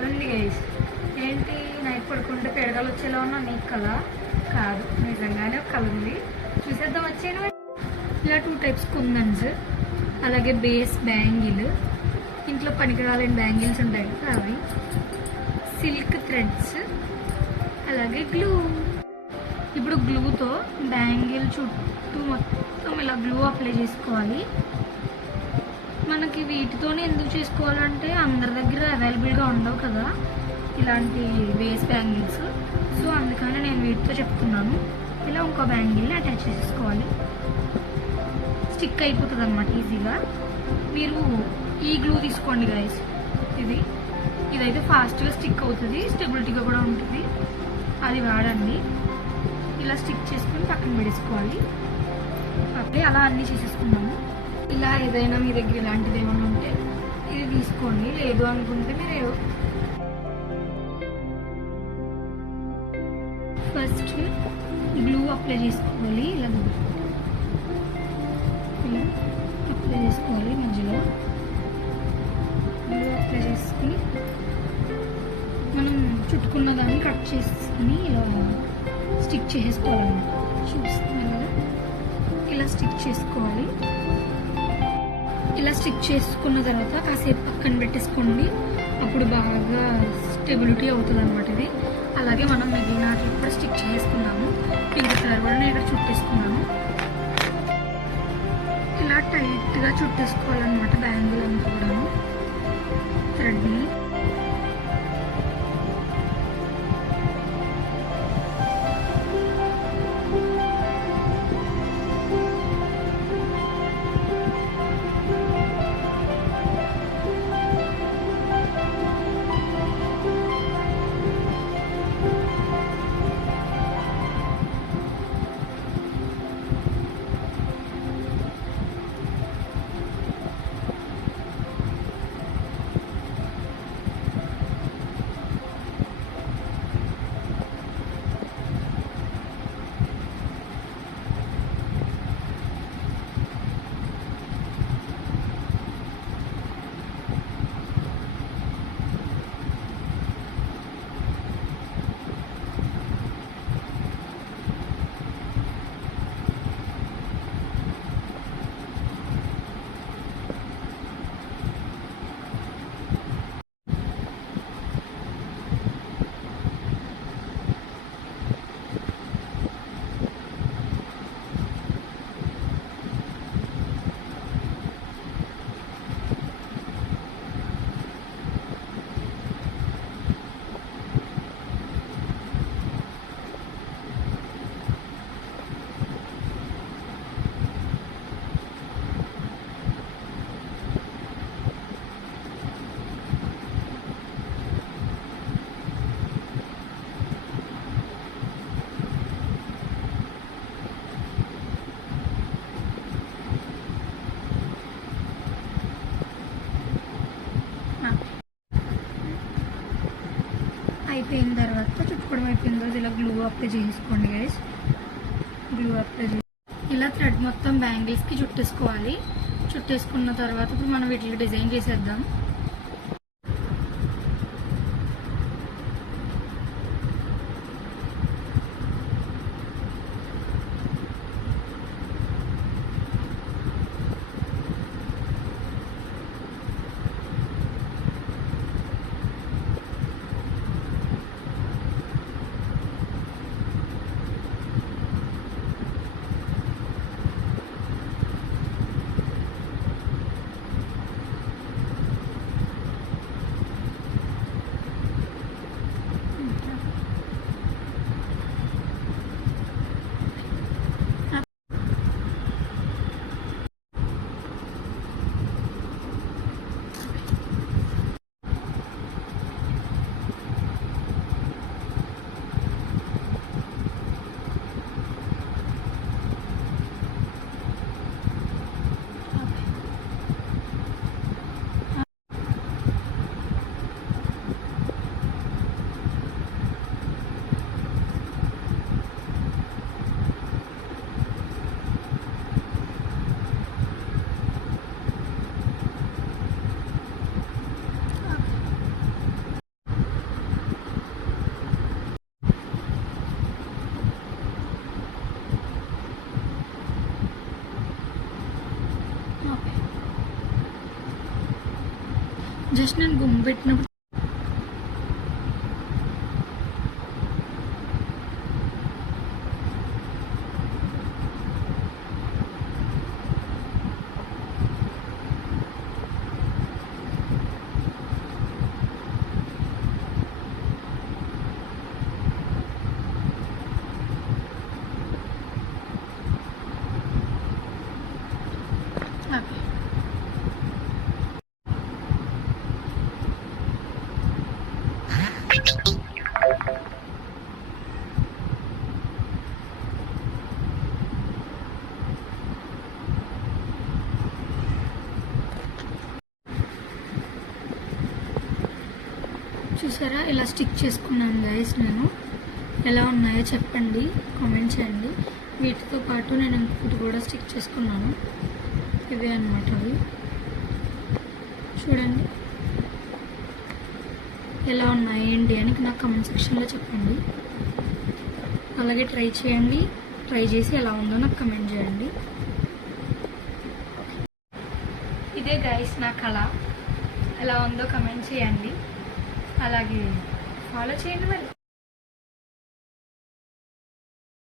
కళ ఉంది గైస్. ఏంటి నైట్ పడుకుంటే పేడగాలు వచ్చేలా ఉన్నా నీకు కళ కాదు, నిజంగానే ఒక కళ ఉంది. చూసేద్దాం వచ్చేయండి. ఇలా 2 టైప్స్ కుందన్స్, అలాగే బేస్ బ్యాంగిల్, ఇంట్లో పనికిరాలేని బ్యాంగిల్స్ ఉంటాయి కదా అవి, సిల్క్ థ్రెడ్స్, అలాగే గ్లూ. ఇప్పుడు గ్లూతో బ్యాంగిల్ చుట్టూ మొత్తం ఇలా గ్లూ అప్లై చేసుకోవాలి. మనకి వీటితోనే ఎందుకు చేసుకోవాలంటే అందరి దగ్గర అవైలబుల్గా ఉండవు కదా ఇలాంటి బేస్ బ్యాంగిల్స్. సో అందుకని నేను వీటితో చెప్తున్నాను. ఇలా ఇంకో బ్యాంగిల్ని అటాచ్ చేసేసుకోవాలి. స్టిక్ అయిపోతుంది అన్నమాట ఈజీగా. మీరు ఈ గ్లూ తీసుకోండి గైస్. ఇదైతే ఫాస్ట్గా స్టిక్ అవుతుంది, స్టెబిలిటీగా కూడా ఉంటుంది. అది వాడండి. ఇలా స్టిక్ చేసుకొని పక్కన పెడేసుకోవాలి. అప్పుడే అలా అన్నీ చేసేసుకున్నాము. ఇలా ఏదైనా మీ దగ్గర ఇలాంటిది ఏమైనా ఉంటే ఇది తీసుకోండి. లేదు అనుకుంటే మీరు ఫస్ట్ గ్లూ అప్లై చేసుకోవాలి. ఇలా అప్లై చేసుకోవాలి. మధ్యలో గ్లూ అప్లై చేసుకుని మనం చుట్టుకున్న దాన్ని కట్ చేసుకుని ఇలా స్టిక్ చేసుకోవాలన్నమాట. చూస్తున్నారు కదా, ఇలా స్టిక్ చేసుకోవాలి. ఇలా స్టిక్ చేసుకున్న తర్వాత కాసేపు పక్కన పెట్టేసుకోండి. అప్పుడు బాగా స్టెబిలిటీ అవుతుంది అనమాట ఇది. అలాగే మనం మిగిలిన వాటికి కూడా స్టిక్ చేసుకున్నాము. పింక్ కలర్ కూడా నేను ఇక్కడ చుట్టేసుకున్నాను. ఇలా టైట్గా చుట్టేసుకోవాలన్నమాట బ్యాంగిల్ అంతా కూడా థ్రెడ్ని. అయిపోయిన తర్వాత చుట్టుకోవడం అయిపోయిన తర్వాత ఇలా గ్లూ అప్లై చేసుకోండి గైస్. గ్లూ అప్లై ఇలా థ్రెడ్ మొత్తం బ్యాంగిల్స్కి చుట్టేసుకోవాలి. చుట్టేసుకున్న తర్వాత ఇప్పుడు మనం వీటికి డిజైన్ చేసేద్దాం. జస్ట్ నేను గుమ్మ పెట్టినప్పుడు చూసారా, ఇలా స్టిక్ చేసుకున్నాను గైస్. నేను ఎలా ఉన్నాయో చెప్పండి, కామెంట్ చేయండి. వీటితో పాటు నేను ఇంకొకటి కూడా స్టిక్ చేసుకున్నాను. ఇవే అన్నమాట అవి. చూడండి ఎలా ఉన్నాయి ఏంటి అని నాకు కామెంట్ సెక్షన్లో చెప్పండి. అలాగే ట్రై చేయండి. ట్రై చేసి ఎలా ఉందో నాకు కామెంట్ చేయండి. ఇదే గైస్ నా కళ. ఎలా ఉందో కామెంట్ చేయండి. అలాగే ఫాలో చేయండి మరి.